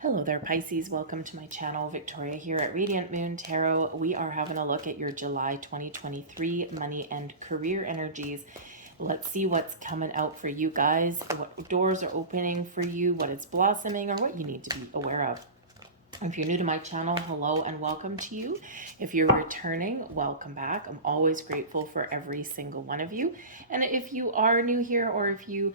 Hello there, Pisces. Welcome to my channel. Victoria here at Radiant Moon Tarot. We are having a look at your July 2023 money and career energies. Let's see what's coming out for you guys, what doors are opening for you, what is blossoming, or what you need to be aware of. If you're new to my channel, hello and welcome to you. If you're returning, welcome back. I'm always grateful for every single one of you. And if you are new here, or if you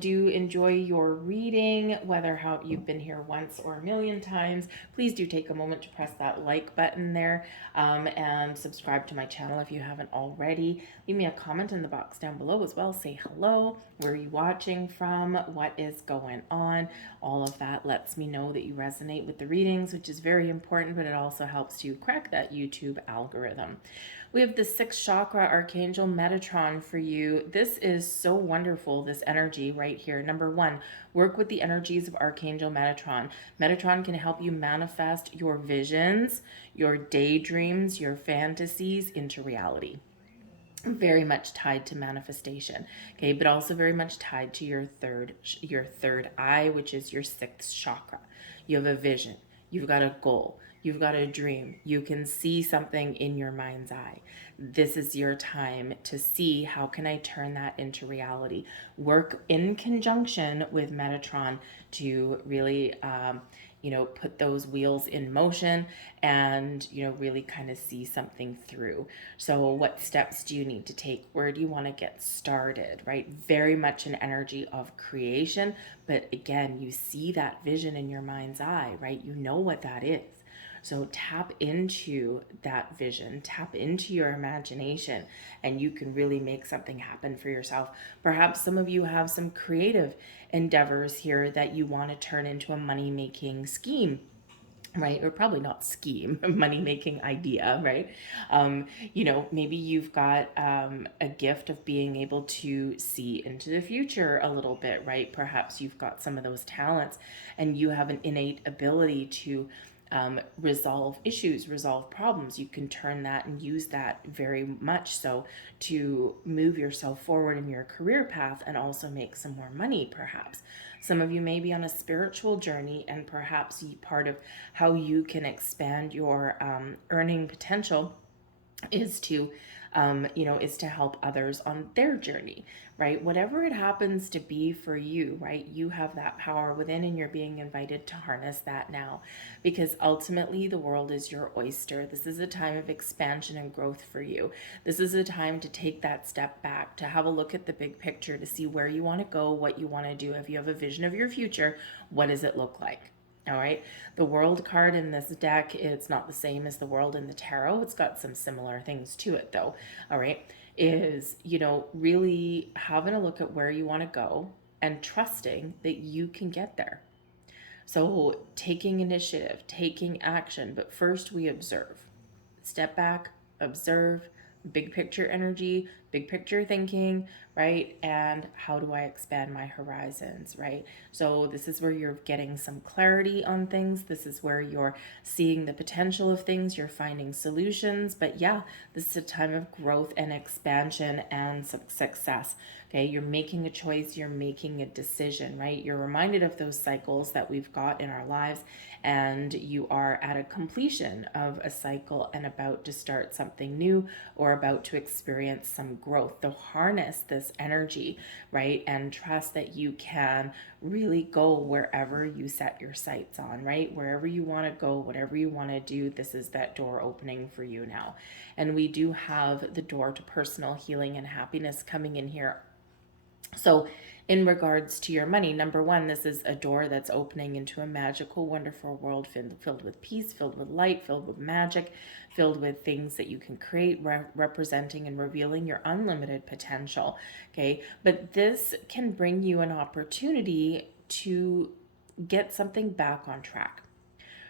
do enjoy your reading, whether how you've been here once or a million times, please do take a moment to press that like button there and subscribe to my channel if you haven't already. Leave me a comment in the box down below as well. Say hello, where are you watching from, what is going on. All of that lets me know that you resonate with the readings, which is very important, but it also helps to crack that YouTube algorithm. We have the 6th chakra archangel Metatron for you. This is so wonderful, this energy right here. Number 1, work with the energies of Archangel Metatron. Metatron can help you manifest your visions, your daydreams, your fantasies into reality. Very much tied to manifestation, okay, but also very much tied to your third eye, which is your 6th chakra. You have a vision, you've got a goal, you've got a dream, you can see something in your mind's eye. This is your time to see, how can I turn that into reality? Work in conjunction with Metatron to really put those wheels in motion and, really kind of see something through. So what steps do you need to take? Where do you want to get started, right? Very much an energy of creation, but again, you see that vision in your mind's eye, right? You know what that is. So tap into that vision, tap into your imagination, and you can really make something happen for yourself. Perhaps some of you have some creative endeavors here that you want to turn into a money-making scheme, right? Or probably not scheme, money-making idea, right? Maybe you've got a gift of being able to see into the future a little bit, right? Perhaps you've got some of those talents and you have an innate ability to resolve issues, resolve problems. You can turn that and use that very much so to move yourself forward in your career path and also make some more money, perhaps. Some of you may be on a spiritual journey, and perhaps part of how you can expand your earning potential is to help others on their journey, right? Whatever it happens to be for you, right? You have that power within, and you're being invited to harness that now, because ultimately the world is your oyster. This is a time of expansion and growth for you. This is a time to take that step back, to have a look at the big picture, to see where you want to go, what you want to do. If you have a vision of your future, what does it look like? All right, the world card in this deck, it's not the same as the world in the tarot. It's got some similar things to it though. All right, is, really having a look at where you want to go and trusting that you can get there. So taking initiative, taking action, but first we observe. Step back, observe, big picture energy, big picture thinking, right? And how do I expand my horizons, right? So this is where you're getting some clarity on things. This is where you're seeing the potential of things. You're finding solutions. But yeah, this is a time of growth and expansion and success. Okay, you're making a choice, you're making a decision, right? You're reminded of those cycles that we've got in our lives, and you are at a completion of a cycle and about to start something new, or about to experience some growth. So harness this energy, right? And trust that you can really go wherever you set your sights on, right? Wherever you want to go, whatever you want to do, this is that door opening for you now. And we do have the door to personal healing and happiness coming in here. So in regards to your money, number 1, this is a door that's opening into a magical, wonderful world filled with peace, filled with light, filled with magic, filled with things that you can create, representing and revealing your unlimited potential. Okay, but this can bring you an opportunity to get something back on track.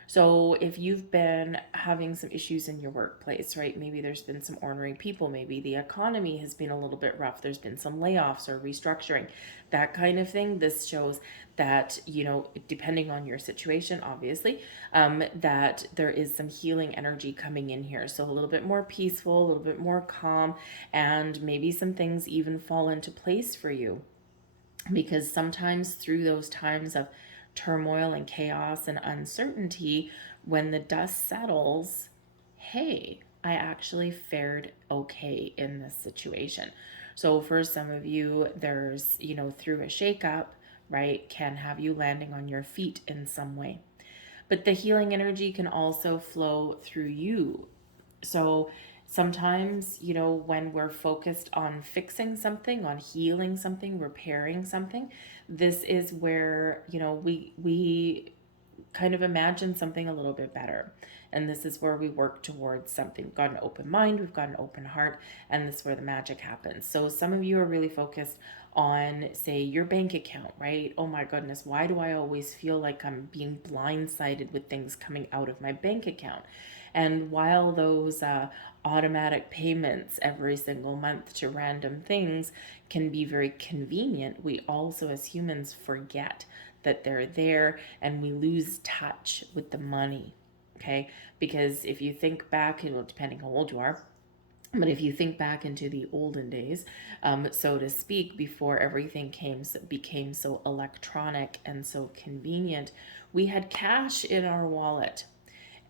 So if you've been having some issues in your workplace, right? Maybe there's been some ornery people. Maybe the economy has been a little bit rough. There's been some layoffs or restructuring, that kind of thing. This shows that, depending on your situation, obviously, that there is some healing energy coming in here. So a little bit more peaceful, a little bit more calm, and maybe some things even fall into place for you. Because sometimes through those times of turmoil and chaos and uncertainty, when the dust settles, hey, I actually fared okay in this situation. So for some of you, there's, through a shakeup, right, can have you landing on your feet in some way. But the healing energy can also flow through you. So sometimes, when we're focused on fixing something, on healing something, repairing something, this is where, we kind of imagine something a little bit better. And this is where we work towards something. We've got an open mind, we've got an open heart, and this is where the magic happens. So some of you are really focused on, say, your bank account, right? Oh my goodness, why do I always feel like I'm being blindsided with things coming out of my bank account? And while those automatic payments every single month to random things can be very convenient, we also as humans forget that they're there, and we lose touch with the money. Okay, because if you think back, depending how old you are, but if you think back into the olden days, so to speak, before everything became so electronic and so convenient, we had cash in our wallet.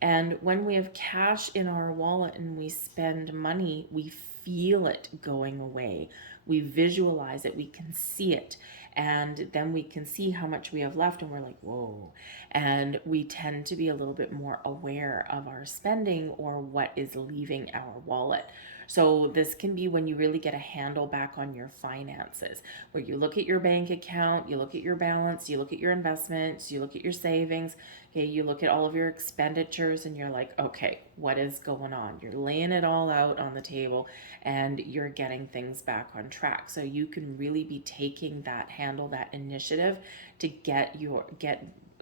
And when we have cash in our wallet and we spend money, we feel it going away. We visualize it, we can see it. And then we can see how much we have left, and we're like, whoa. And we tend to be a little bit more aware of our spending or what is leaving our wallet. So this can be when you really get a handle back on your finances, where you look at your bank account, you look at your balance, you look at your investments, you look at your savings, okay, you look at all of your expenditures, and you're like, okay, what is going on? You're laying it all out on the table, and you're getting things back on track. So you can really be taking that handle, that initiative to get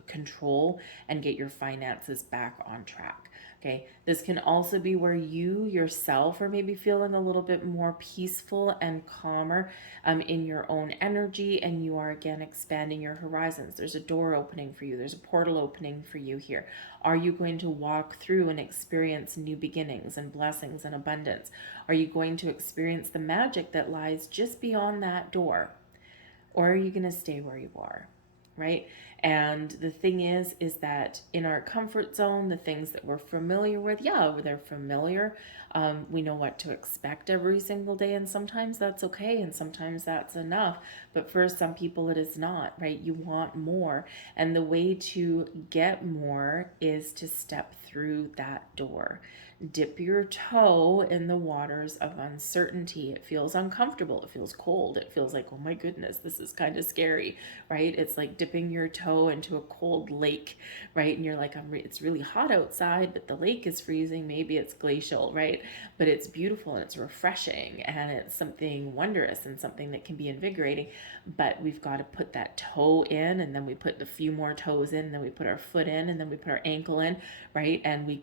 control and get your finances back on track. Okay, this can also be where you yourself are maybe feeling a little bit more peaceful and calmer in your own energy, and you are again expanding your horizons. There's a door opening for you, there's a portal opening for you here. Are you going to walk through and experience new beginnings and blessings and abundance? Are you going to experience the magic that lies just beyond that door? Or are you going to stay where you are? Right? And the thing is that in our comfort zone, the things that we're familiar with, yeah, they're familiar. We know what to expect every single day, and sometimes that's okay, and sometimes that's enough. But for some people, it is not, right? You want more. And the way to get more is to step through that door. Dip your toe in the waters of uncertainty. It feels uncomfortable. It feels cold. It feels like, oh my goodness, this is kind of scary, right? It's like dipping your toe into a cold lake, right? And you're like, it's really hot outside, but the lake is freezing. Maybe it's glacial, right? But it's beautiful and it's refreshing, and it's something wondrous and something that can be invigorating. But we've got to put that toe in, and then we put a few more toes in, and then we put our foot in, and then we put our ankle in, right? And we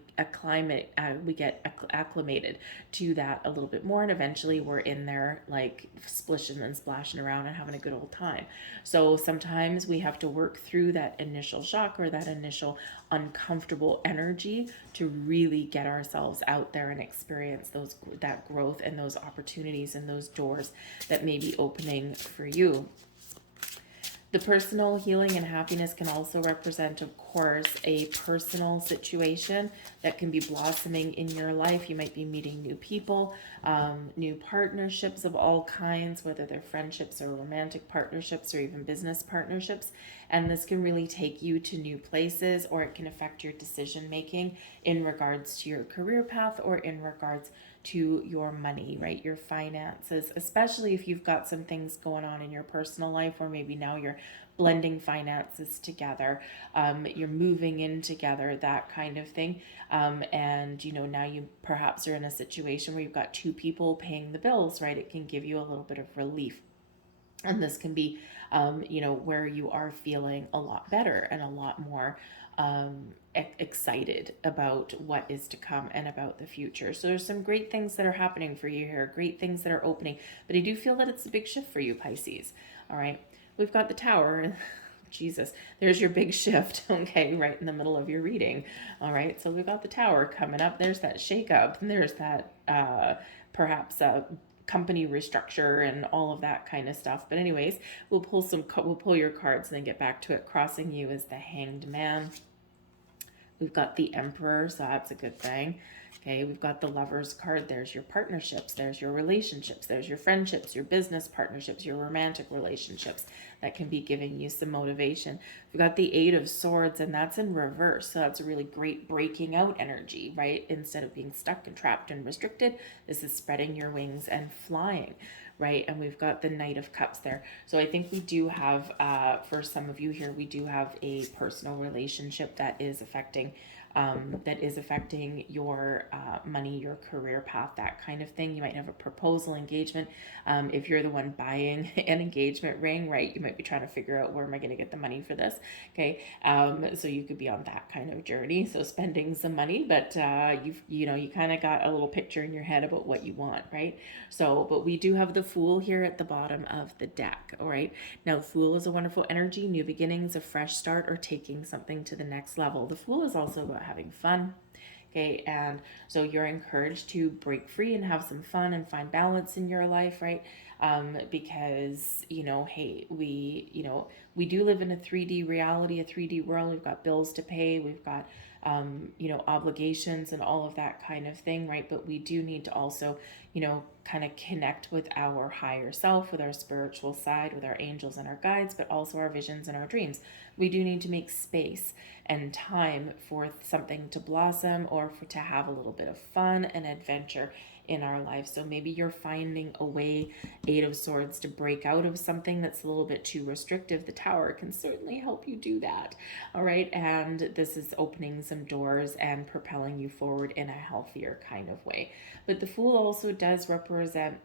get acclimated to that a little bit more, and eventually we're in there like splishing and splashing around and having a good old time. So sometimes we have to work through that initial shock or that initial uncomfortable energy to really get ourselves out there and experience that growth and those opportunities and those doors that may be opening for you. The personal healing and happiness can also represent, of course, a personal situation that can be blossoming in your life. You might be meeting new people, new partnerships of all kinds, whether they're friendships or romantic partnerships or even business partnerships. And this can really take you to new places, or it can affect your decision making in regards to your career path or in regards to your money, right? Your finances, especially if you've got some things going on in your personal life, or maybe now you're blending finances together, you're moving in together, that kind of thing. And now you perhaps are in a situation where you've got two people paying the bills, right? It can give you a little bit of relief. And this can be, where you are feeling a lot better and a lot more excited about what is to come and about the future. So there's some great things that are happening for you here, great things that are opening. But I do feel that it's a big shift for you, Pisces. All right. We've got the Tower. Jesus, there's your big shift, okay, right in the middle of your reading. All right, so we've got the Tower coming up. There's that shake up, and there's that perhaps company restructure and all of that kind of stuff. But anyways, we'll pull your cards and then get back to it. Crossing you is the Hanged Man. We've got the Emperor, so that's a good thing. Okay, we've got the Lovers card. There's your partnerships, there's your relationships, there's your friendships, your business partnerships, your romantic relationships that can be giving you some motivation. We've got the Eight of Swords, and that's in reverse. So that's a really great breaking out energy, right? Instead of being stuck and trapped and restricted, this is spreading your wings and flying, right? And we've got the Knight of Cups there. So I think we do have, for some of you here, we do have a personal relationship that is affecting your money, your career path, that kind of thing. You might have a proposal, engagement. If you're the one buying an engagement ring, right, you might be trying to figure out, where am I going to get the money for this? Okay, so you could be on that kind of journey, so spending some money, but you kind of got a little picture in your head about what you want, right? So, but we do have the Fool here at the bottom of the deck. All right, now Fool is a wonderful energy, new beginnings, a fresh start, or taking something to the next level. The Fool is also about having fun. Okay, and so you're encouraged to break free and have some fun and find balance in your life, right? Because, hey, we do live in a 3D reality, a 3D world. We've got bills to pay, we've got obligations and all of that kind of thing, right? But we do need to also, kind of connect with our higher self, with our spiritual side, with our angels and our guides, but also our visions and our dreams. We do need to make space and time for something to blossom, or to have a little bit of fun and adventure in our life. So maybe you're finding a way, Eight of Swords, to break out of something that's a little bit too restrictive. The Tower can certainly help you do that. All right, and this is opening some doors and propelling you forward in a healthier kind of way. But the Fool also does represent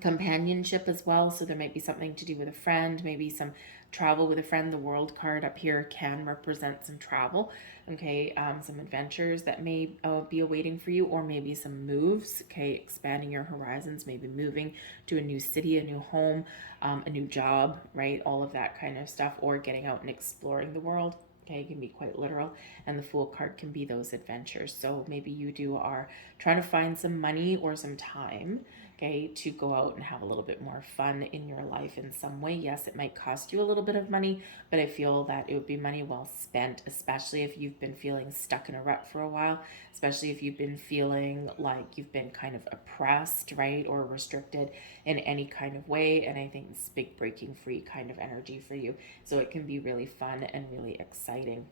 companionship as well. So there might be something to do with a friend, maybe some travel with a friend. The World card up here can represent some travel, okay, some adventures that may be awaiting for you, or maybe some moves, okay, expanding your horizons, maybe moving to a new city, a new home, a new job, right, all of that kind of stuff, or getting out and exploring the world. Okay, it can be quite literal, and the Fool card can be those adventures. So maybe you are trying to find some money or some time, okay, to go out and have a little bit more fun in your life in some way. Yes, it might cost you a little bit of money, but I feel that it would be money well spent, especially if you've been feeling stuck in a rut for a while, especially if you've been feeling like you've been kind of oppressed, right, or restricted in any kind of way. And I think it's big breaking free kind of energy for you. So it can be really fun and really exciting.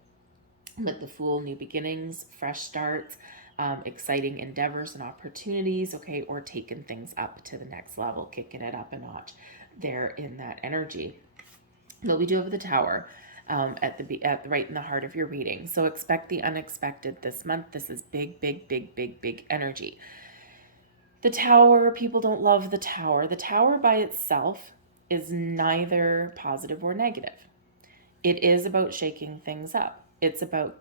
But the Fool, new beginnings, fresh starts, exciting endeavors and opportunities, okay, or taking things up to the next level, kicking it up a notch there in that energy. But we do have the Tower at right in the heart of your reading. So expect the unexpected this month. This is big, big, big, big, big energy. The Tower, people don't love the Tower. The Tower by itself is neither positive or negative. It is about shaking things up. It's about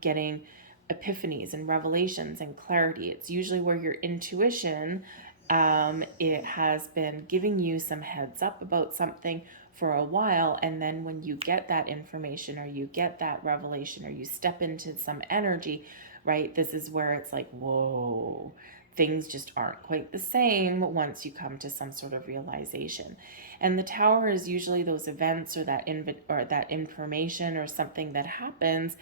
getting epiphanies and revelations and clarity. It's usually where your intuition, it has been giving you some heads up about something for a while, and then when you get that information, or you get that revelation, or you step into some energy, right, this is where it's like, whoa, things just aren't quite the same once you come to some sort of realization. And the Tower is usually those events, or that information, or something that happens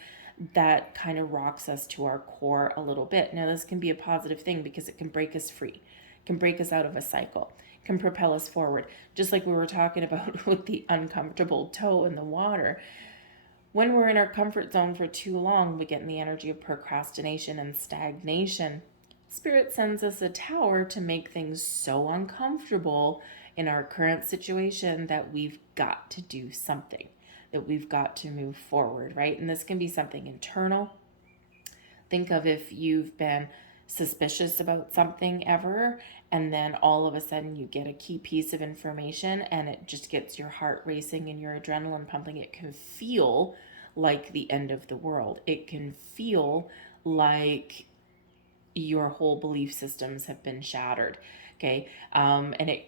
that kind of rocks us to our core a little bit. Now, this can be a positive thing because it can break us free, can break us out of a cycle, can propel us forward. Just like we were talking about with the uncomfortable toe in the water. When we're in our comfort zone for too long, we get in the energy of procrastination and stagnation. Spirit sends us a Tower to make things so uncomfortable in our current situation that we've got to do something, that we've got to move forward, right? And this can be something internal. Think of if you've been suspicious about something ever, and then all of a sudden you get a key piece of information and it just gets your heart racing and your adrenaline pumping. It can feel like the end of the world. It can feel like your whole belief systems have been shattered. Okay, and it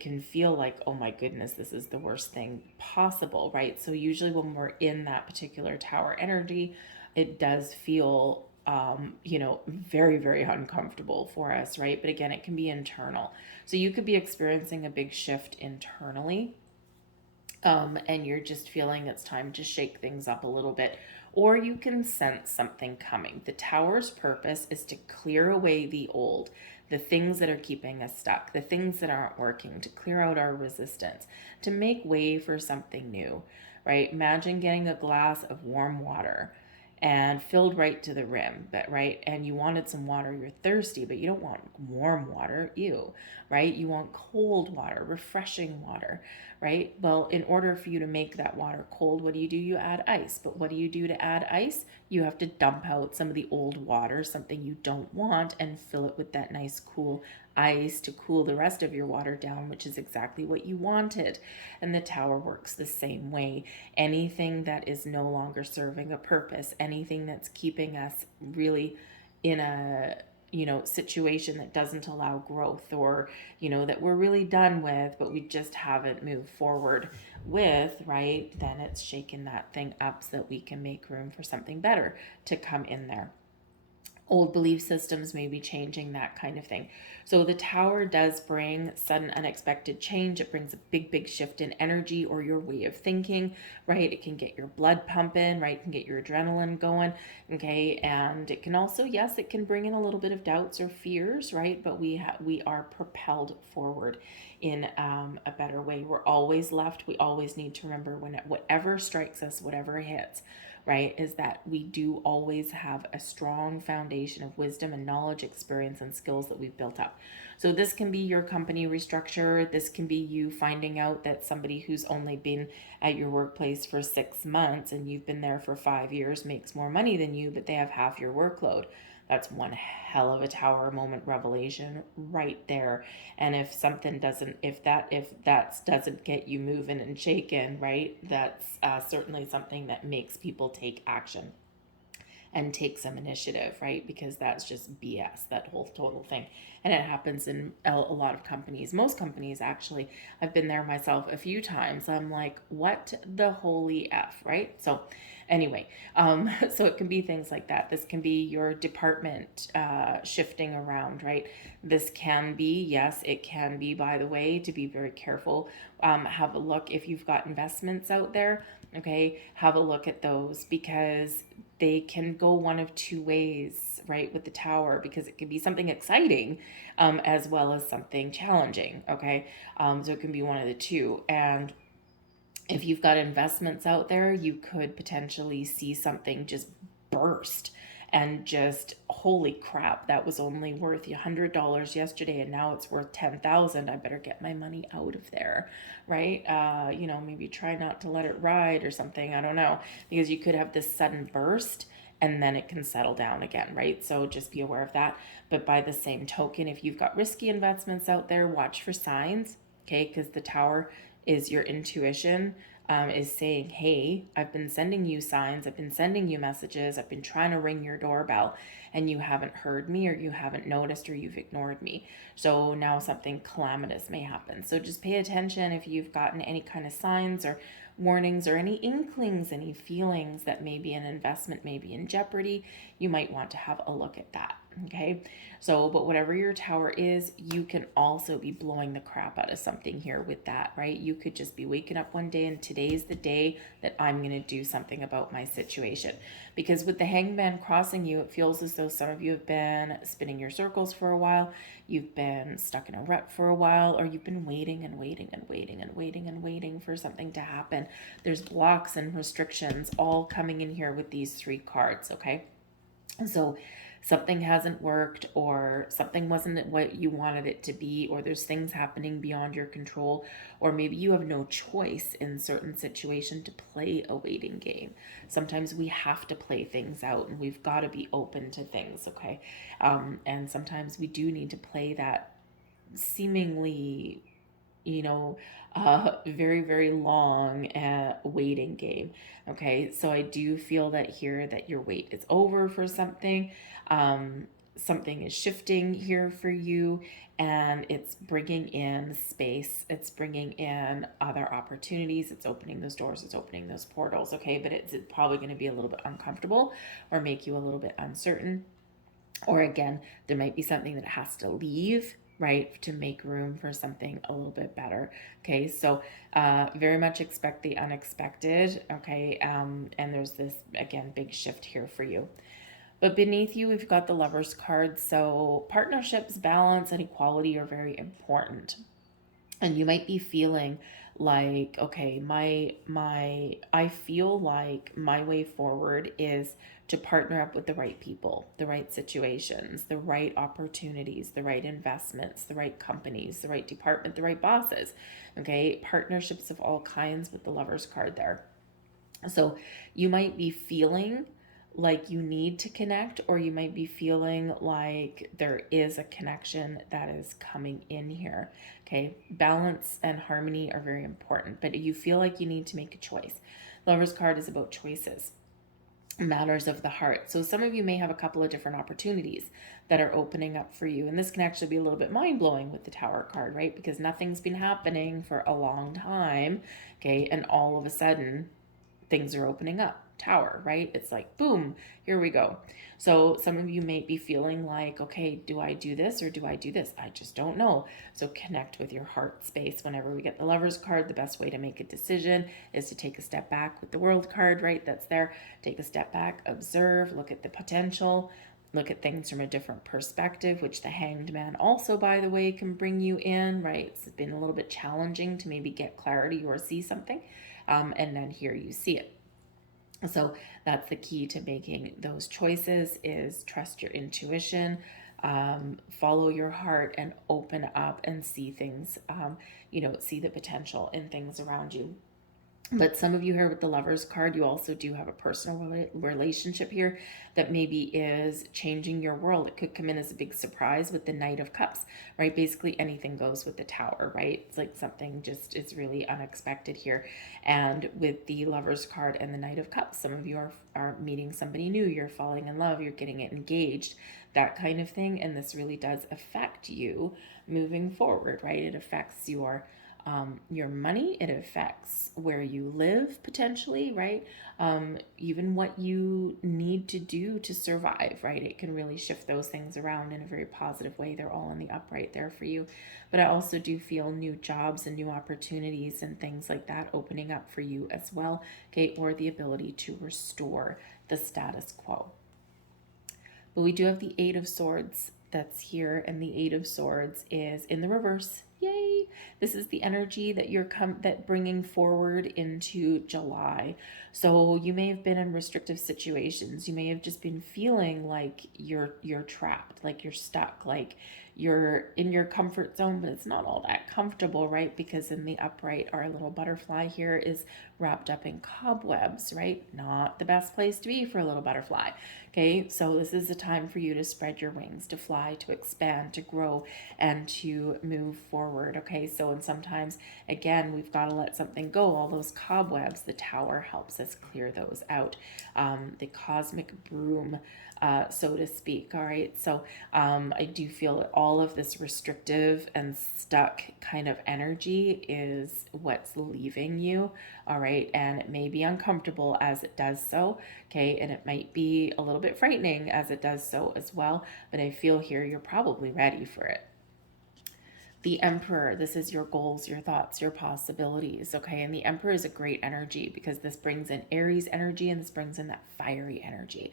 can feel like, oh my goodness, this is the worst thing possible, right? So usually when we're in that particular Tower energy, it does feel very, very uncomfortable for us, right? But again, it can be internal. So you could be experiencing a big shift internally, and you're just feeling it's time to shake things up a little bit, or you can sense something coming. The tower's purpose is to clear away the old, the things that are keeping us stuck, the things that aren't working, to clear out our resistance, to make way for something new, right? Imagine getting a glass of warm water and filled right to the rim, but right, and you wanted some water, you're thirsty, but you don't want warm water, ew, right? You want cold water, refreshing water, right? Well, in order for you to make that water cold, what do? You add ice. But what do you do to add ice? You have to dump out some of the old water, something you don't want, and fill it with that nice cool ice to cool the rest of your water down, which is exactly what you wanted. And the tower works the same way. Anything that is no longer serving a purpose, anything that's keeping us really in a situation that doesn't allow growth, or that we're really done with but we just haven't moved forward with, right? Then it's shaking that thing up so that we can make room for something better to come in there. Old belief systems may be changing, that kind of thing. So the tower does bring sudden unexpected change. It brings a big, big shift in energy or your way of thinking, right? It can get your blood pumping, right? It can get your adrenaline going, okay? And it can also, yes, it can bring in a little bit of doubts or fears, right? But we are propelled forward in a better way. We're always left. We always need to remember, when whatever strikes us, whatever hits, right, is that we do always have a strong foundation of wisdom and knowledge, experience, and skills that we've built up. So this can be your company restructure. This can be you finding out that somebody who's only been at your workplace for 6 months and you've been there for 5 years makes more money than you, but they have half your workload. That's one hell of a tower moment revelation right there. And if something doesn't, if that doesn't get you moving and shaking, right, that's certainly something that makes people take action and take some initiative, right? Because that's just BS, that whole total thing. And it happens in a lot of companies, most companies actually. I've been there myself a few times. I'm like, what the holy F, right? So anyway, so it can be things like that. This can be your department shifting around, right? This can be, yes, it can be, by the way, to be very careful. Have a look if you've got investments out there, okay? Have a look at those, because they can go one of two ways, right, with the tower, because it can be something exciting as well as something challenging, okay? So it can be one of the two. And if you've got investments out there, you could potentially see something just burst and just, holy crap, that was only worth $100 yesterday and now it's worth 10,000. I better get my money out of there, right? Maybe try not to let it ride or something. I don't know, because you could have this sudden burst and then it can settle down again, right? So just be aware of that. But by the same token, if you've got risky investments out there, watch for signs, okay? Because the tower is your intuition, is saying, hey, I've been sending you signs, I've been sending you messages, I've been trying to ring your doorbell and you haven't heard me, or you haven't noticed, or you've ignored me. So now something calamitous may happen. So just pay attention if you've gotten any kind of signs or warnings or any inklings, any feelings that maybe an investment may be in jeopardy. You might want to have a look at that. Okay, so, but whatever your tower is, you can also be blowing the crap out of something here with that, right? You could just be waking up one day and today's the day that I'm going to do something about my situation. Because with the hangman crossing you, it feels as though some of you have been spinning your circles for a while, you've been stuck in a rut for a while, or you've been waiting and waiting and waiting and waiting and waiting for something to happen. There's blocks and restrictions all coming in here with these 3 cards, okay? So something hasn't worked, or something wasn't what you wanted it to be, or there's things happening beyond your control, or maybe you have no choice in certain situation to play a waiting game. Sometimes we have to play things out and we've got to be open to things, okay? And sometimes we do need to play that seemingly very, very long waiting game. Okay, so I do feel that here that your wait is over for something. something is shifting here for you, and it's bringing in space, it's bringing in other opportunities, it's opening those doors, it's opening those portals, okay? But it's probably going to be a little bit uncomfortable or make you a little bit uncertain. Or again, there might be something that has to leave, right, to make room for something a little bit better. Okay, so very much expect the unexpected. Okay, and there's this, again, big shift here for you. But beneath you, we've got the Lovers card. So partnerships, balance, and equality are very important. And you might be feeling like, okay, I feel like my way forward is to partner up with the right people, the right situations, the right opportunities, the right investments, the right companies, the right department, the right bosses. Okay, partnerships of all kinds with the Lovers card there. So you might be feeling like you need to connect, or you might be feeling like there is a connection that is coming in here. Okay, balance and harmony are very important, but you feel like you need to make a choice. Lover's card is about choices, matters of the heart. So some of you may have a couple of different opportunities that are opening up for you, and this can actually be a little bit mind-blowing with the Tower card, right? Because nothing's been happening for a long time, okay, and all of a sudden things are opening up. Tower, right? It's like, boom, here we go. So some of you may be feeling like, okay, do I do this or do I do this? I just don't know. So connect with your heart space. Whenever we get the Lovers card, the best way to make a decision is to take a step back with the World card, right? That's there. Take a step back, observe, look at the potential, look at things from a different perspective, which the Hanged Man also, by the way, can bring you in, right? It's been a little bit challenging to maybe get clarity or see something, and then here you see it. So that's the key to making those choices, is trust your intuition, follow your heart, and open up and see things, see the potential in things around you. But some of you here with the Lovers card, you also do have a personal relationship here that maybe is changing your world. It could come in as a big surprise with the Knight of Cups, right? Basically anything goes with the Tower, right? It's like something just is really unexpected here. And with the Lovers card and the Knight of Cups, some of you are meeting somebody new, you're falling in love, you're getting engaged, that kind of thing. And this really does affect you moving forward, right? It affects your money, it affects where you live potentially, right? Even what you need to do to survive, right? It can really shift those things around in a very positive way. They're all in the upright there for you. But I also do feel new jobs and new opportunities and things like that opening up for you as well, okay? Or the ability to restore the status quo. But we do have the Eight of Swords that's here, and the Eight of Swords is in the reverse. Yay! This is the energy that you're bringing forward into July. So you may have been in restrictive situations. You may have just been feeling like you're trapped, like you're stuck, like you're in your comfort zone, but it's not all that comfortable, right? Because in the upright, our little butterfly here is wrapped up in cobwebs, right? Not the best place to be for a little butterfly. Okay, so this is a time for you to spread your wings, to fly, to expand, to grow, and to move forward. Okay, so and sometimes, again, we've got to let something go. All those cobwebs, the Tower helps us clear those out. The cosmic broom, so to speak. All right, so I do feel that all of this restrictive and stuck kind of energy is what's leaving you. All right, and it may be uncomfortable as it does so. Okay, and it might be a little bit frightening as it does so as well, but I feel here you're probably ready for it. The Emperor, this is your goals, your thoughts, your possibilities, okay? And the Emperor is a great energy because this brings in Aries energy and this brings in that fiery energy.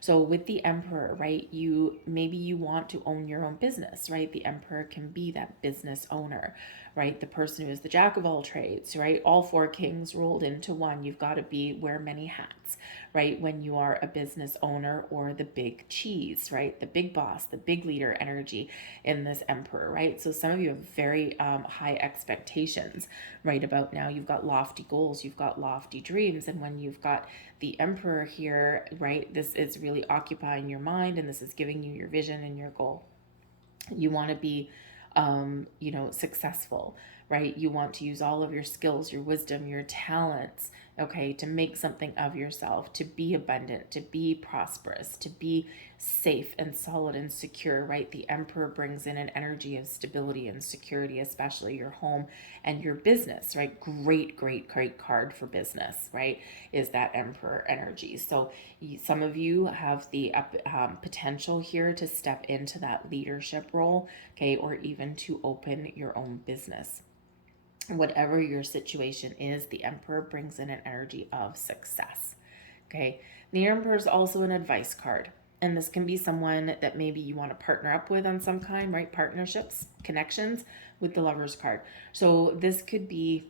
So with the Emperor, right, maybe you want to own your own business, right? The Emperor can be that business owner, right? The person who is the jack of all trades, right? All four kings rolled into one. You've got to wear many hats, right? When you are a business owner or the big cheese, right? The big boss, the big leader energy in this Emperor, right? So some of you have very high expectations right about now. You've got lofty goals, you've got lofty dreams. And when you've got the Emperor here, right, this is really occupying your mind and this is giving you your vision and your goal. You want to be successful, right? You want to use all of your skills, your wisdom, your talents, okay, to make something of yourself, to be abundant, to be prosperous, to be safe and solid and secure, right? The Emperor brings in an energy of stability and security, especially your home and your business, right? Great, great, great card for business, right? Is that Emperor energy. So some of you have the potential here to step into that leadership role, okay, or even to open your own business. Whatever your situation is, the Emperor brings in an energy of success. Okay. The Emperor is also an advice card. And this can be someone that maybe you want to partner up with on some kind, right? Partnerships, connections with the Lover's card. So this could be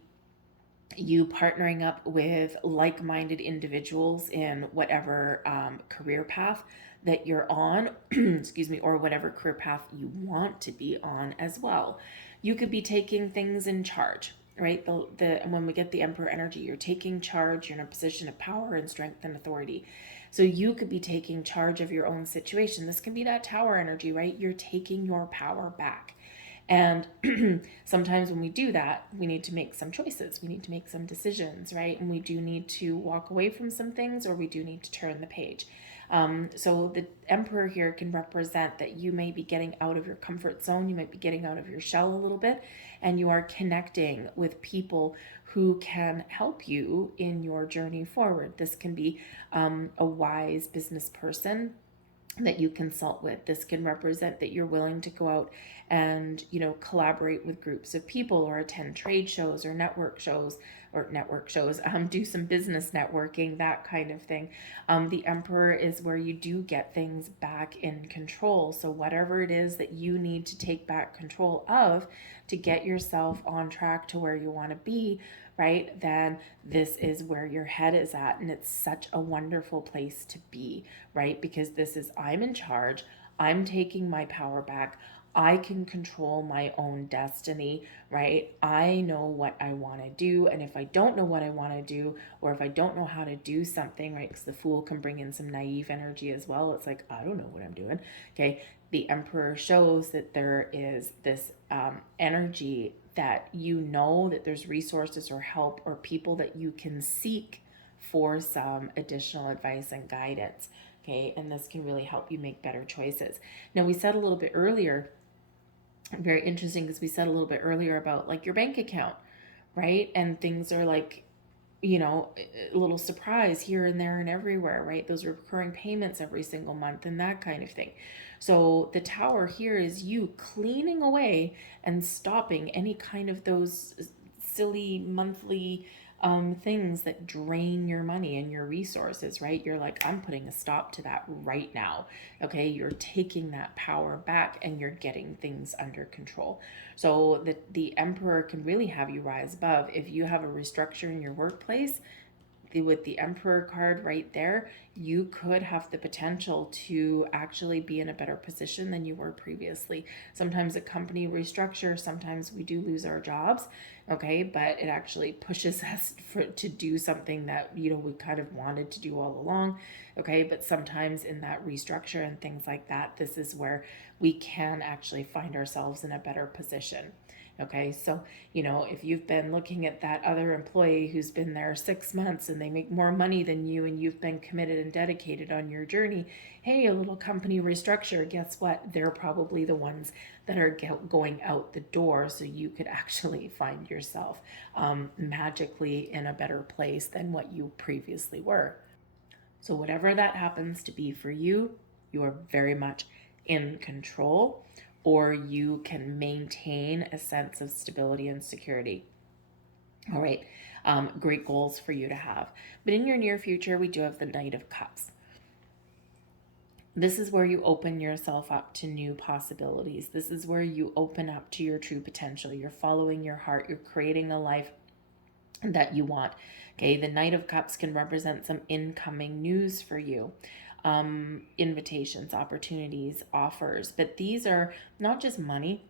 you partnering up with like-minded individuals in whatever career path that you're on, excuse me, or whatever career path you want to be on as well. You could be taking things in charge, right? When we get the Emperor energy, you're taking charge, you're in a position of power and strength and authority. So you could be taking charge of your own situation. This can be that Tower energy, right? You're taking your power back. And sometimes when we do that, we need to make some choices. We need to make some decisions, right? And we do need to walk away from some things, or we do need to turn the page. So the Emperor here can represent that you may be getting out of your comfort zone. You might be getting out of your shell a little bit, and you are connecting with people who can help you in your journey forward. This can be a wise business person that you consult with. This can represent that you're willing to go out and, collaborate with groups of people, or attend trade shows or network shows, do some business networking, that kind of thing. The Emperor is where you do get things back in control. So whatever it is that you need to take back control of to get yourself on track to where you want to be, right, then this is where your head is at. And it's such a wonderful place to be, right? Because this is, I'm in charge, I'm taking my power back, I can control my own destiny, right? I know what I want to do. And if I don't know what I want to do, or if I don't know how to do something, right? Because the Fool can bring in some naive energy as well. It's like, I don't know what I'm doing. Okay. The Emperor shows that there is this energy that that there's resources or help or people that you can seek for some additional advice and guidance. Okay. And this can really help you make better choices. Now, we said a little bit earlier, very interesting, because we said a little bit earlier about like your bank account, right? And things are like, a little surprise here and there and everywhere, right? Those recurring payments every single month and that kind of thing. So the Tower here is you cleaning away and stopping any kind of those silly monthly things that drain your money and your resources, right? You're like, I'm putting a stop to that right now. Okay. You're taking that power back and you're getting things under control. So the Emperor can really have you rise above. If you have a restructure in your workplace, with the Emperor card right there, you could have the potential to actually be in a better position than you were previously. Sometimes a company restructure, sometimes we do lose our jobs, okay, but it actually pushes us to do something that, we kind of wanted to do all along, okay, but sometimes in that restructure and things like that, this is where we can actually find ourselves in a better position. Okay, so, if you've been looking at that other employee who's been there 6 months and they make more money than you, and you've been committed and dedicated on your journey, hey, a little company restructure, guess what? They're probably the ones that are going out the door. So you could actually find yourself magically in a better place than what you previously were. So whatever that happens to be for you, you are very much in control, or you can maintain a sense of stability and security. All right, great goals for you to have. But in your near future, we do have the Knight of Cups. This is where you open yourself up to new possibilities. This is where you open up to your true potential. You're following your heart. You're creating a life that you want. Okay, the Knight of Cups can represent some incoming news for you. Invitations, opportunities, offers, but these are not just money.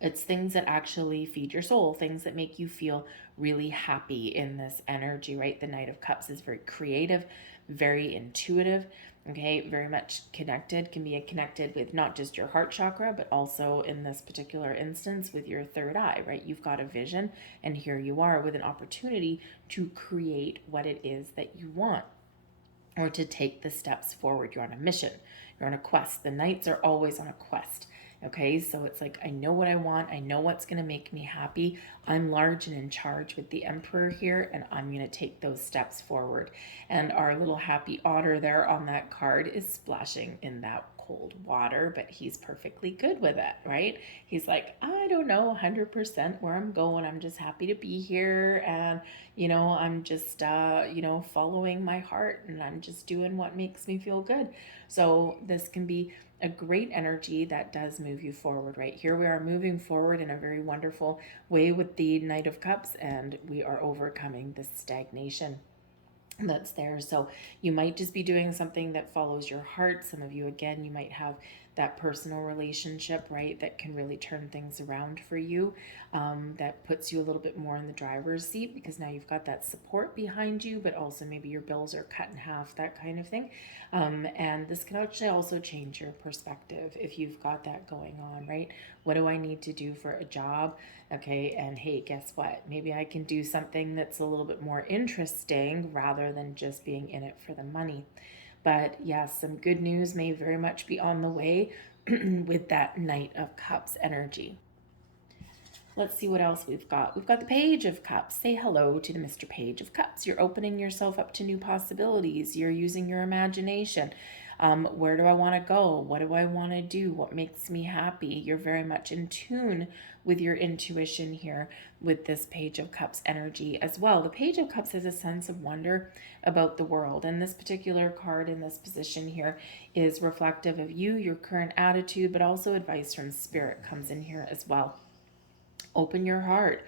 It's things that actually feed your soul, things that make you feel really happy in this energy, right? The Knight of Cups is very creative, very intuitive. Okay, very much connected, can be connected with not just your heart chakra, but also in this particular instance with your third eye, right? You've got a vision, and here you are with an opportunity to create what it is that you want, or to take the steps forward. You're on a mission, you're on a quest. The knights are always on a quest. Okay, so it's like, I know what I want, I know what's going to make me happy. I'm large and in charge with the emperor here, and I'm going to take those steps forward. And our little happy otter there on that card is splashing in that cold water, but he's perfectly good with it, right? He's like, I don't know 100% where I'm going. I'm just happy to be here, and I'm just following my heart, and I'm just doing what makes me feel good. So this can be a great energy that does move you forward. Right here we are moving forward in a very wonderful way with the Knight of Cups, and we are overcoming the stagnation that's there. So you might just be doing something that follows your heart. Some of you, again, you might have that personal relationship, right, that can really turn things around for you, that puts you a little bit more in the driver's seat, because now you've got that support behind you, but also maybe your bills are cut in half, that kind of thing. And this can actually also change your perspective if you've got that going on, right? What do I need to do for a job? Okay, and hey, guess what? Maybe I can do something that's a little bit more interesting rather than just being in it for the money. But yes, some good news may very much be on the way with that Knight of Cups energy. Let's see what else we've got. We've got the Page of Cups. Say hello to the Mr. Page of Cups. You're opening yourself up to new possibilities. You're using your imagination. Where do I want to go? What do I want to do? What makes me happy? You're very much in tune with your intuition here with this Page of Cups energy as well. The Page of Cups has a sense of wonder about the world, and this particular card in this position here is reflective of you, your current attitude, but also advice from Spirit comes in here as well. Open your heart,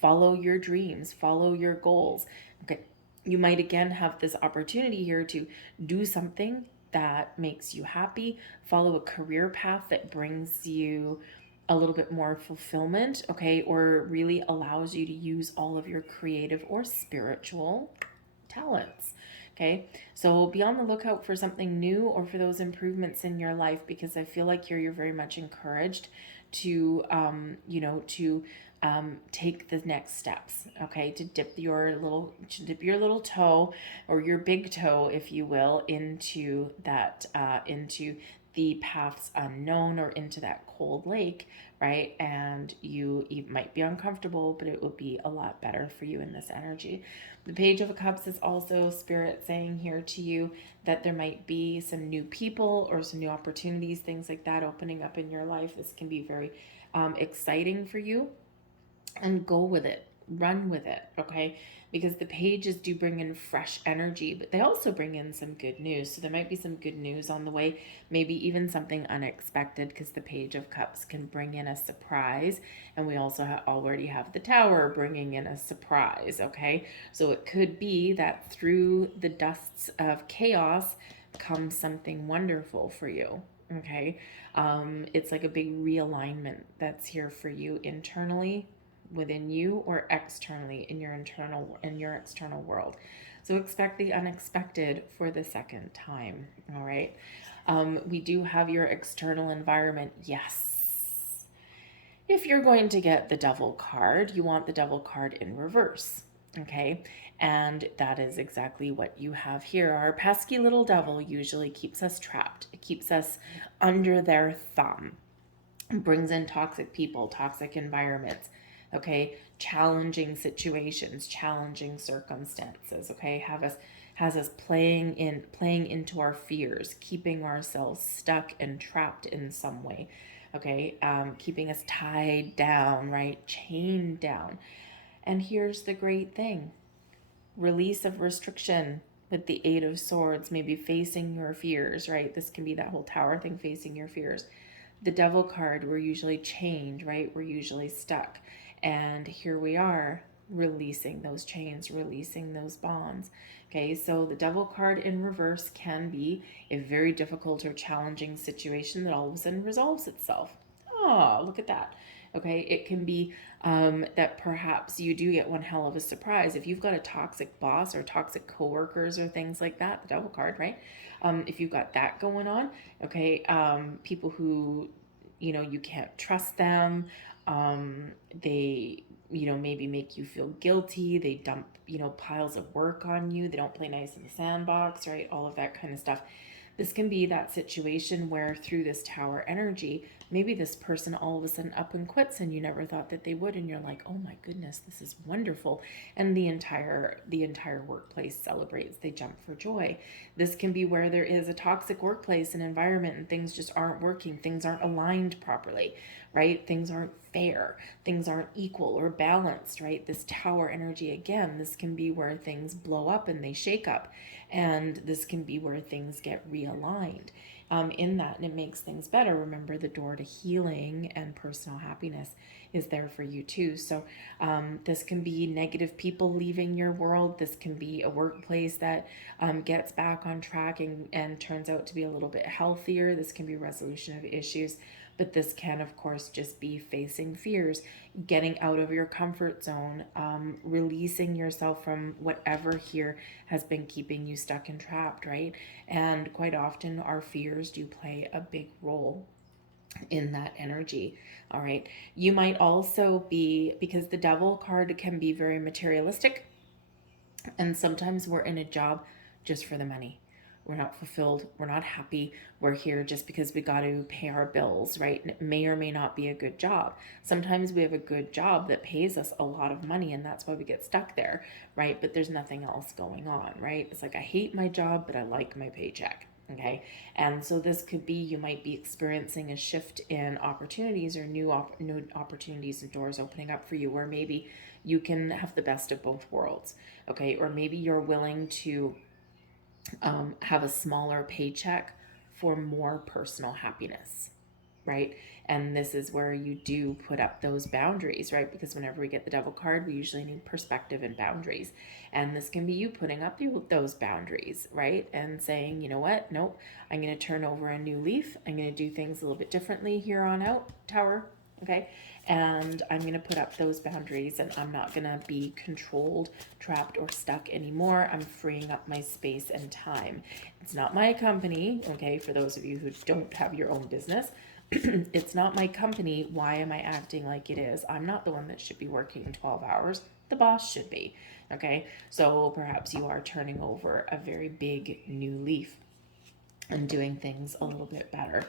follow your dreams, follow your goals. Okay, you might again have this opportunity here to do something that makes you happy, follow a career path that brings you a little bit more fulfillment, okay, or really allows you to use all of your creative or spiritual talents. Okay, so be on the lookout for something new or for those improvements in your life, because I feel like you're very much encouraged to take the next steps, okay, to dip your little toe, or your big toe, if you will, into that into the paths unknown, or into that cold lake, right? And you might be uncomfortable, but it will be a lot better for you in this energy. The Page of Cups is also Spirit saying here to you that there might be some new people or some new opportunities, things like that, opening up in your life. This can be very exciting for you, and go with it, run with it, okay? Because the pages do bring in fresh energy, but they also bring in some good news. So there might be some good news on the way, maybe even something unexpected, because the Page of Cups can bring in a surprise. And we also already have the Tower bringing in a surprise, okay? So it could be that through the dusts of chaos comes something wonderful for you, okay? It's like a big realignment that's here for you internally, within you, or externally in your external world. So expect the unexpected for the second time. All right. We do have your external environment. Yes. If you're going to get the Devil card, you want the Devil card in reverse. Okay. And that is exactly what you have here. Our pesky little devil usually keeps us trapped. It keeps us under their thumb. It brings in toxic people, toxic environments, okay, challenging situations, challenging circumstances, okay, has us playing into our fears, keeping ourselves stuck and trapped in some way, okay, keeping us tied down, right, chained down. And here's the great thing: release of restriction with the Eight of Swords, maybe facing your fears, right? This can be that whole Tower thing, facing your fears. The Devil card, we're usually chained, right? We're usually stuck. And here we are, releasing those chains, releasing those bonds. Okay, so the Devil card in reverse can be a very difficult or challenging situation that all of a sudden resolves itself. Oh, look at that. Okay, it can be that perhaps you do get one hell of a surprise if you've got a toxic boss or toxic coworkers or things like that. The devil card, right? If you've got that going on, okay, people who, you can't trust them. They, maybe make you feel guilty. They dump, piles of work on you. They don't play nice in the sandbox, right? All of that kind of stuff. This can be that situation where through this tower energy, maybe this person all of a sudden up and quits and you never thought that they would, and you're like, oh my goodness, this is wonderful. And the entire workplace celebrates. They jump for joy. This can be where there is a toxic workplace and environment and things just aren't working. Things aren't aligned properly, right? Things aren't fair. Things aren't equal or balanced, right? This tower energy, again, this can be where things blow up and they shake up. And this can be where things get realigned in that, and it makes things better. Remember, the door to healing and personal happiness is there for you too. So this can be negative people leaving your world. This can be a workplace that gets back on track and turns out to be a little bit healthier. This can be resolution of issues. But this can, of course, just be facing fears, getting out of your comfort zone, releasing yourself from whatever here has been keeping you stuck and trapped, right? And quite often, our fears do play a big role in that energy. All right. You might also be, because the devil card can be very materialistic, and sometimes we're in a job just for the money. We're not fulfilled. We're not happy. We're here just because we got to pay our bills, right? And it may or may not be a good job. Sometimes we have a good job that pays us a lot of money, and that's why we get stuck there, right? But there's nothing else going on, right? It's like, I hate my job, but I like my paycheck. Okay. And so this could be, you might be experiencing a shift in opportunities or new opportunities and doors opening up for you, where maybe you can have the best of both worlds. Okay. Or maybe you're willing to have a smaller paycheck for more personal happiness, right? And this is where you do put up those boundaries, right? Because whenever we get the devil card, we usually need perspective and boundaries. And this can be you putting up those boundaries, right? And saying, you know what? Nope, I'm going to turn over a new leaf. I'm going to do things a little bit differently here on out, Tower. Okay. And I'm going to put up those boundaries, and I'm not going to be controlled, trapped, or stuck anymore. I'm freeing up my space and time. It's not my company. Okay. For those of you who don't have your own business, it's not my company. Why am I acting like it is? I'm not the one that should be working 12 hours. The boss should be. Okay. So perhaps you are turning over a very big new leaf and doing things a little bit better.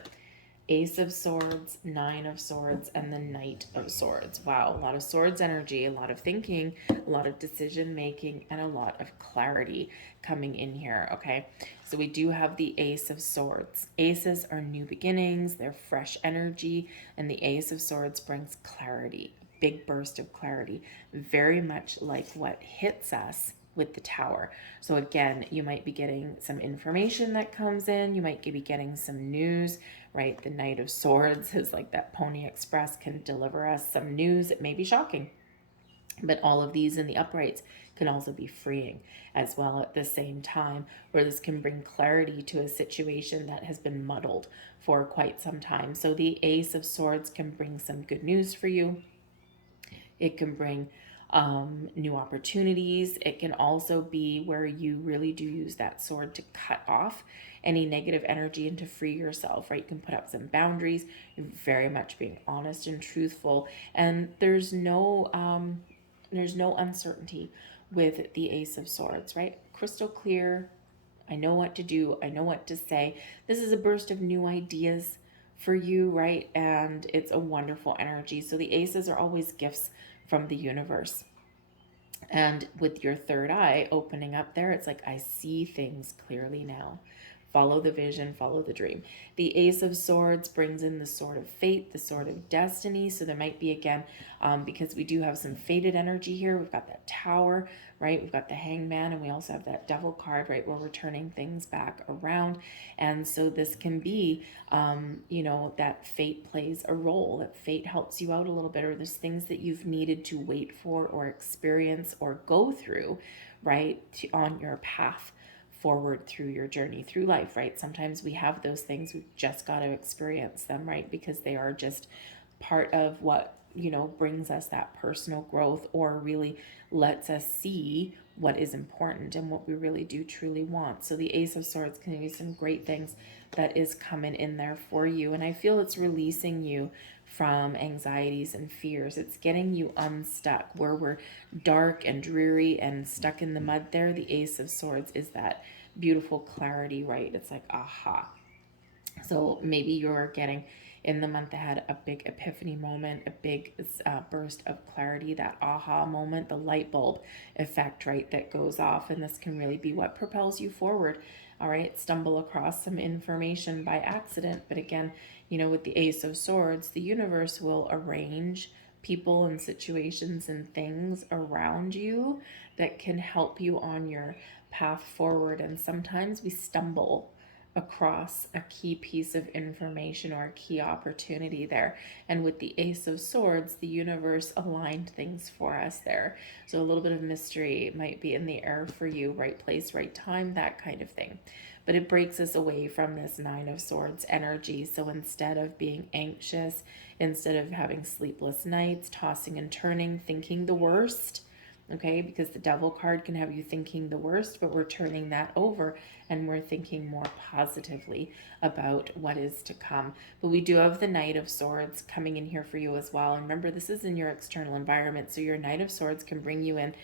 Ace of Swords, Nine of Swords, and the Knight of Swords. Wow, a lot of swords energy, a lot of thinking, a lot of decision making, and a lot of clarity coming in here, okay? So we do have the Ace of Swords. Aces are new beginnings, they're fresh energy, and the Ace of Swords brings clarity, a big burst of clarity, very much like what hits us with the Tower. So again, you might be getting some information that comes in, you might be getting some news, right? The Knight of Swords is like that Pony Express, can deliver us some news. It may be shocking, but all of these in the uprights can also be freeing as well at the same time, where this can bring clarity to a situation that has been muddled for quite some time. So the Ace of Swords can bring some good news for you. It can bring new opportunities. It can also be where you really do use that sword to cut off any negative energy and to free yourself, right? You can put up some boundaries. You're very much being honest and truthful, and there's no uncertainty with the Ace of Swords, right? Crystal clear. I know what to do. I know what to say. This is a burst of new ideas for you, right? And it's a wonderful energy. So the aces are always gifts from the universe. And with your third eye opening up there, it's like, I see things clearly now. Follow the vision, follow the dream. The Ace of Swords brings in the Sword of Fate, the Sword of Destiny. So there might be, again, because we do have some fated energy here. We've got that Tower, right? We've got the Hangman, and we also have that Devil card, right? Where we're turning things back around. And so this can be, that fate plays a role, that fate helps you out a little bit, or there's things that you've needed to wait for or experience or go through, right? On your path forward through your journey through life, right? Sometimes we have those things, we've just got to experience them, right? Because they are just part of what brings us that personal growth, or really lets us see what is important and what we really do truly want. So the Ace of Swords can be some great things that is coming in there for you. And I feel it's releasing you from anxieties and fears. It's getting you unstuck where we're dark and dreary and stuck in the mud there. The Ace of Swords is that beautiful clarity, right? It's like, aha. So maybe you're getting in the month ahead a big epiphany moment, a big burst of clarity, that aha moment, the light bulb effect, right, that goes off. And this can really be what propels you forward. All right, stumble across some information by accident. But again, with the Ace of Swords, the universe will arrange people and situations and things around you that can help you on your path forward. And sometimes we stumble across a key piece of information or a key opportunity there. And with the Ace of Swords, the universe aligned things for us there. So a little bit of mystery might be in the air for you, right place, right time, that kind of thing. But it breaks us away from this Nine of Swords energy. So instead of being anxious, instead of having sleepless nights, tossing and turning, thinking the worst, okay, because the Devil card can have you thinking the worst, but we're turning that over and we're thinking more positively about what is to come. But we do have the Knight of Swords coming in here for you as well. And remember, this is in your external environment, so your Knight of Swords can bring you in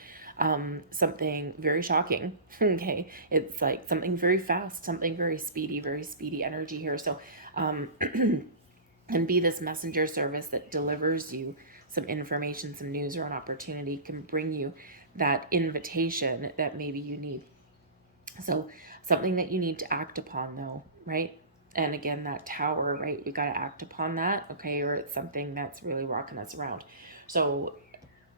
something very shocking. Okay, it's like something very fast, something very speedy energy here. So and be this messenger service that delivers you some information, some news, or an opportunity, can bring you that invitation that maybe you need. So something that you need to act upon though, right? And again, that Tower, right? We got to act upon that, okay? Or it's something that's really rocking us around. So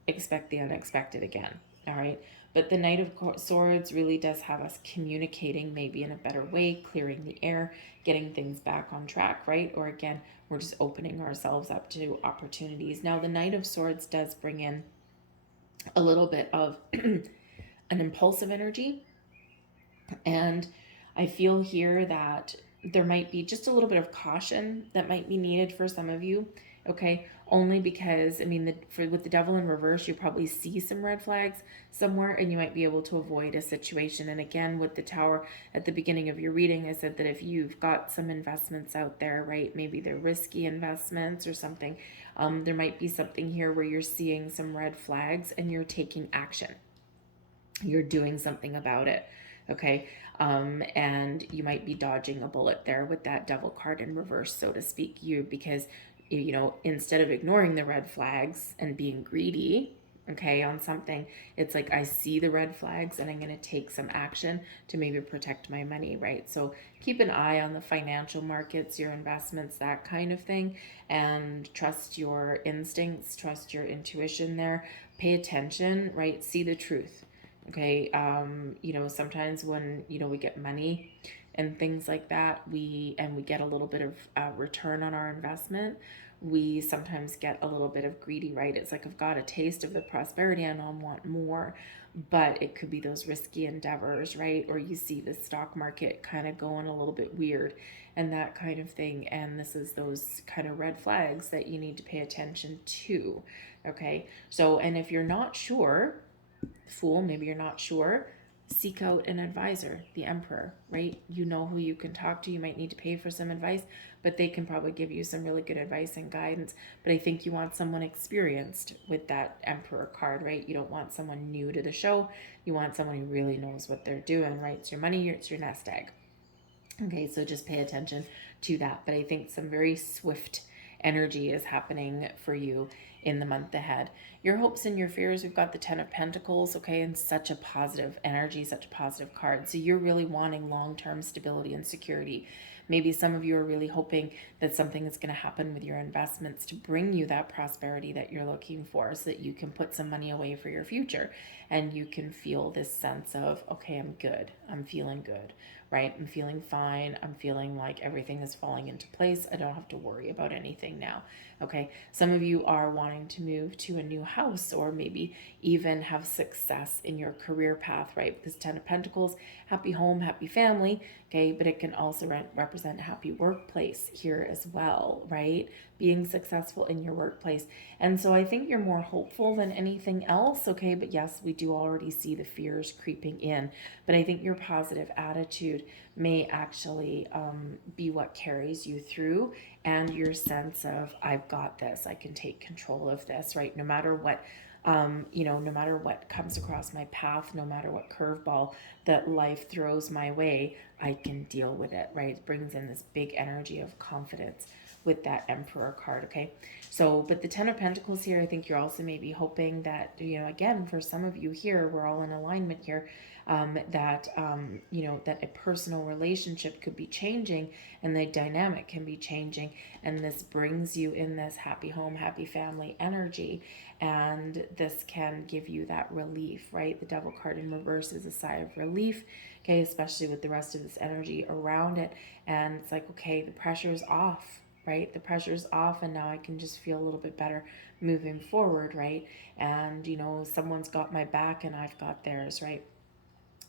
expect the unexpected again, all right? But the Knight of Swords really does have us communicating maybe in a better way, clearing the air, getting things back on track, right? Or again, we're just opening ourselves up to opportunities. Now, the Knight of Swords does bring in a little bit of an impulsive energy. And I feel here that there might be just a little bit of caution that might be needed for some of you, okay? Only because, I mean, with the Devil in reverse, you probably see some red flags somewhere and you might be able to avoid a situation. And again, with the Tower at the beginning of your reading, I said that if you've got some investments out there, right, maybe they're risky investments or something, there might be something here where you're seeing some red flags and you're taking action. You're doing something about it, okay? And you might be dodging a bullet there with that Devil card in reverse, so to speak, because instead of ignoring the red flags and being greedy, okay, on something, it's like, I see the red flags and I'm going to take some action to maybe protect my money, right? So keep an eye on the financial markets, your investments, that kind of thing, and trust your instincts, trust your intuition there. Pay attention, right? See the truth. Okay, sometimes when, we get money and things like that, we get a little bit of return on our investment, we sometimes get a little bit of greedy, right? It's like, I've got a taste of the prosperity and I want more, but it could be those risky endeavors, right? Or you see the stock market kind of going a little bit weird and that kind of thing. And this is those kind of red flags that you need to pay attention to, okay? So, and if you're not sure, Fool, maybe you're not sure, seek out an advisor, the Emperor, right? You know who you can talk to. You might need to pay for some advice, but they can probably give you some really good advice and guidance. But I think you want someone experienced with that Emperor card, right? You don't want someone new to the show. You want someone who really knows what they're doing, right? It's your money, it's your nest egg. Okay, so just pay attention to that. But I think some very swift energy is happening for you in the month ahead. Your hopes and your fears, we've got the Ten of Pentacles, okay, and such a positive energy, such a positive card. So you're really wanting long-term stability and security. Maybe some of you are really hoping that something is going to happen with your investments to bring you that prosperity that you're looking for, so that you can put some money away for your future and you can feel this sense of, okay, I'm good, I'm feeling good, right? I'm feeling fine. I'm feeling like everything is falling into place. I don't have to worry about anything now. Okay. Some of you are wanting to move to a new house, or maybe even have success in your career path, right? Because Ten of Pentacles, happy home, happy family. Okay. But it can also represent represent happy workplace here as well, right? Being successful in your workplace. And so I think you're more hopeful than anything else, okay? But yes, we do already see the fears creeping in. But I think your positive attitude may actually be what carries you through, and your sense of, I've got this, I can take control of this, right? No matter what no matter what comes across my path, no matter what curveball that life throws my way, I can deal with it, right? It brings in this big energy of confidence with that Emperor card, okay? So, but the Ten of Pentacles here, I think you're also maybe hoping that, again, for some of you here, we're all in alignment here, that a personal relationship could be changing, and the dynamic can be changing, and this brings you in this happy home, happy family energy, and this can give you that relief, right? The Devil card in reverse is a sigh of relief, okay, especially with the rest of this energy around it, and it's like, okay, the pressure's off, right? The pressure's off, and now I can just feel a little bit better moving forward, right? And someone's got my back and I've got theirs, right?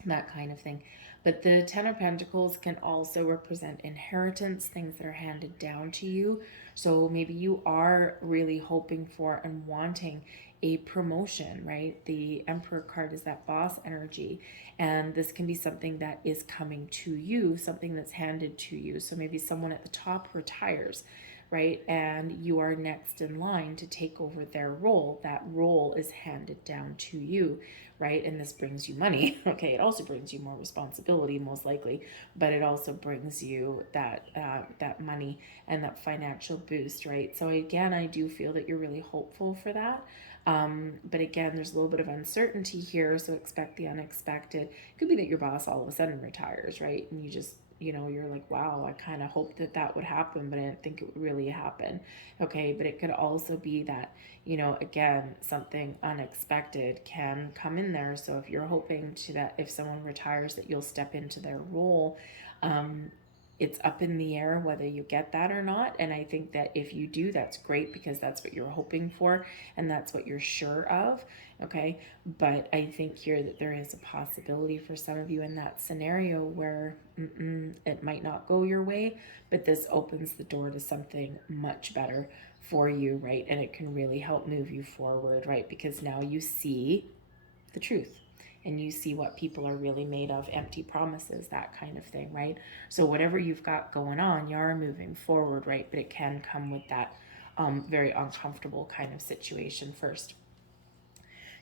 That kind of thing. But the Ten of Pentacles can also represent inheritance, things that are handed down to you. So maybe you are really hoping for and wanting a promotion, right? The Emperor card is that boss energy, and this can be something that is coming to you, something that's handed to you. So maybe someone at the top retires, right? And you are next in line to take over their role. That role is handed down to you, right? And this brings you money. Okay, it also brings you more responsibility, most likely, but it also brings you that money and that financial boost, right? So again, I do feel that you're really hopeful for that. But again, there's a little bit of uncertainty here, so expect the unexpected. It could be that your boss all of a sudden retires, right? And you just you're like, wow, I kind of hoped that would happen, but I didn't think it would really happen. Okay, but it could also be that, again, something unexpected can come in there. So if you're hoping to that if someone retires that you'll step into their role, it's up in the air whether you get that or not. And I think that if you do, that's great, because that's what you're hoping for and that's what you're sure of. Okay. But I think here that there is a possibility for some of you in that scenario where it might not go your way, but this opens the door to something much better for you, right? And it can really help move you forward, right? Because now you see the truth, and you see what people are really made of, empty promises, that kind of thing, right? So whatever you've got going on, you are moving forward, right? But it can come with that very uncomfortable kind of situation first.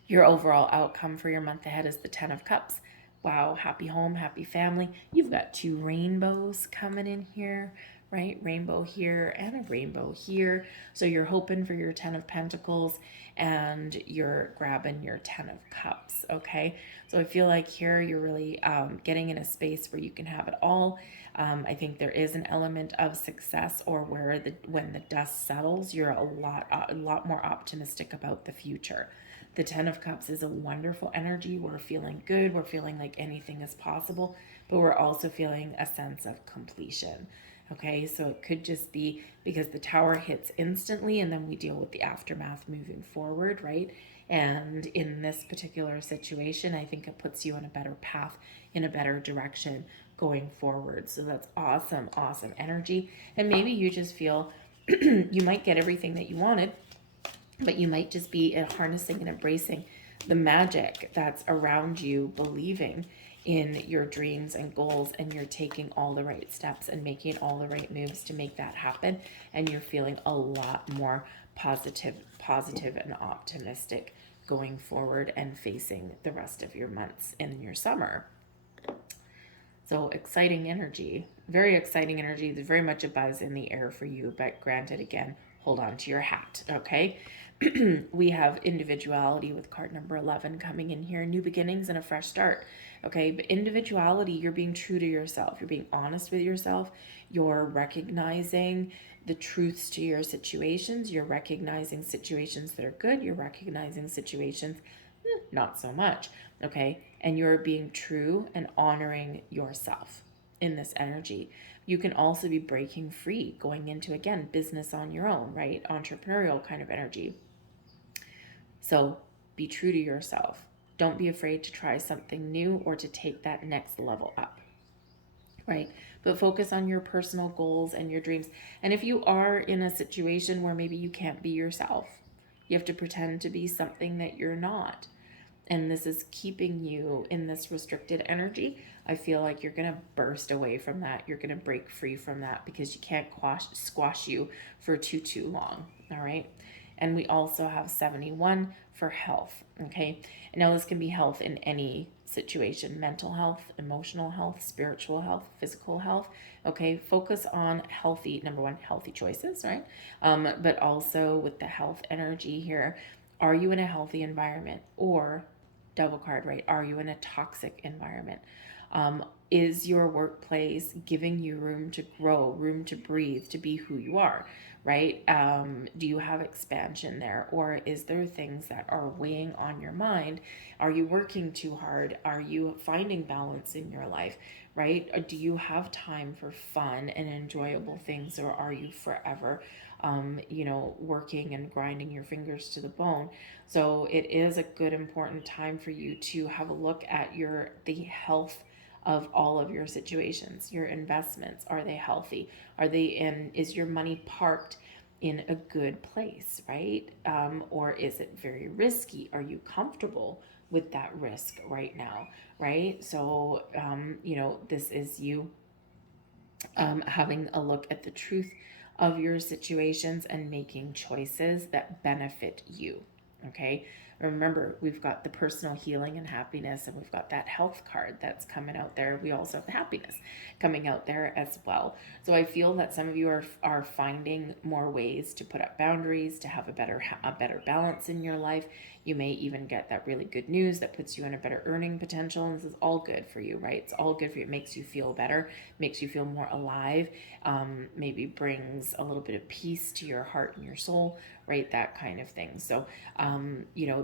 Your overall outcome for your month ahead is the 10 of Cups. Wow, happy home, happy family. You've got 2 rainbows coming in here, right? Rainbow here and a rainbow here. So you're hoping for your 10 of Pentacles, and you're grabbing your 10 of Cups, okay? So I feel like here you're really getting in a space where you can have it all. I think there is an element of success, or where when the dust settles, you're a lot more optimistic about the future. The 10 of Cups is a wonderful energy. We're feeling good. We're feeling like anything is possible, but we're also feeling a sense of completion. Okay, so it could just be because the Tower hits instantly, and then we deal with the aftermath moving forward, right? And in this particular situation, I think it puts you on a better path, in a better direction going forward. So that's awesome, awesome energy. And maybe you just feel you might get everything that you wanted, but you might just be harnessing and embracing the magic that's around you, believing in your dreams and goals, and you're taking all the right steps and making all the right moves to make that happen, and you're feeling a lot more positive and optimistic going forward and facing the rest of your months in your summer. So exciting energy, very exciting energy. There's very much a buzz in the air for you, but granted, again, hold on to your hat, okay? We have individuality with card number 11 coming in here, new beginnings and a fresh start. Okay, but individuality, you're being true to yourself. You're being honest with yourself. You're recognizing the truths to your situations. You're recognizing situations that are good. You're recognizing situations not so much. Okay, and you're being true and honoring yourself in this energy. You can also be breaking free, going into, again, business on your own, right? Entrepreneurial kind of energy. So be true to yourself. Don't be afraid to try something new or to take that next level up, right? But focus on your personal goals and your dreams. And if you are in a situation where maybe you can't be yourself, you have to pretend to be something that you're not, and this is keeping you in this restricted energy, I feel like you're going to burst away from that. You're going to break free from that because you can't squash you for too long. All right. And we also have 71 for health. Okay. And now this can be health in any situation: mental health, emotional health, spiritual health, physical health. Okay. Focus on healthy, number one, healthy choices, right? But also with the health energy here, are you in a healthy environment? Or double card, right? Are you in a toxic environment? Is your workplace giving you room to grow, room to breathe, to be who you are, right? Do you have expansion there? Or is there things that are weighing on your mind? Are you working too hard? Are you finding balance in your life, right? Or do you have time for fun and enjoyable things? Or are you forever, working and grinding your fingers to the bone? So it is a good, important time for you to have a look at the health of all of your situations. Your investments, are they healthy? Is your money parked in a good place, right? Or is it very risky? Are you comfortable with that risk right now, right? So, this is you having a look at the truth of your situations and making choices that benefit you. Okay. Remember, we've got the personal healing and happiness, and we've got that health card that's coming out there. We also have the happiness coming out there as well. So I feel that some of you are finding more ways to put up boundaries, to have a better balance in your life. You may even get that really good news that puts you in a better earning potential. And this is all good for you, right? It's all good for you. It makes you feel better, makes you feel more alive, maybe brings a little bit of peace to your heart and your soul, right? That kind of thing. So,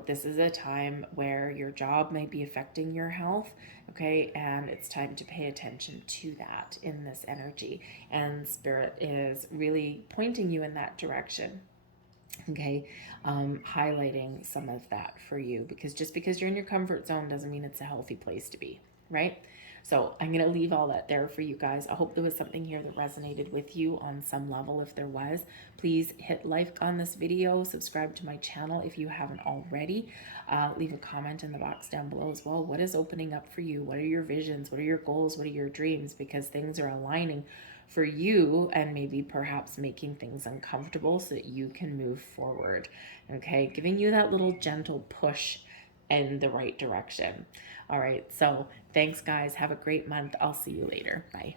this is a time where your job may be affecting your health, okay? And it's time to pay attention to that in this energy. And Spirit is really pointing you in that direction, okay? Highlighting some of that for you, because just because you're in your comfort zone doesn't mean it's a healthy place to be, right? So I'm going to leave all that there for you guys. I hope there was something here that resonated with you on some level. If there was, please hit like on this video, subscribe to my channel if you haven't already. Leave a comment in the box down below as well. What is opening up for you? What are your visions? What are your goals? What are your dreams? Because things are aligning for you, and maybe perhaps making things uncomfortable so that you can move forward. Okay, giving you that little gentle push in the right direction. All right, so thanks guys. Have a great month. I'll see you later. Bye.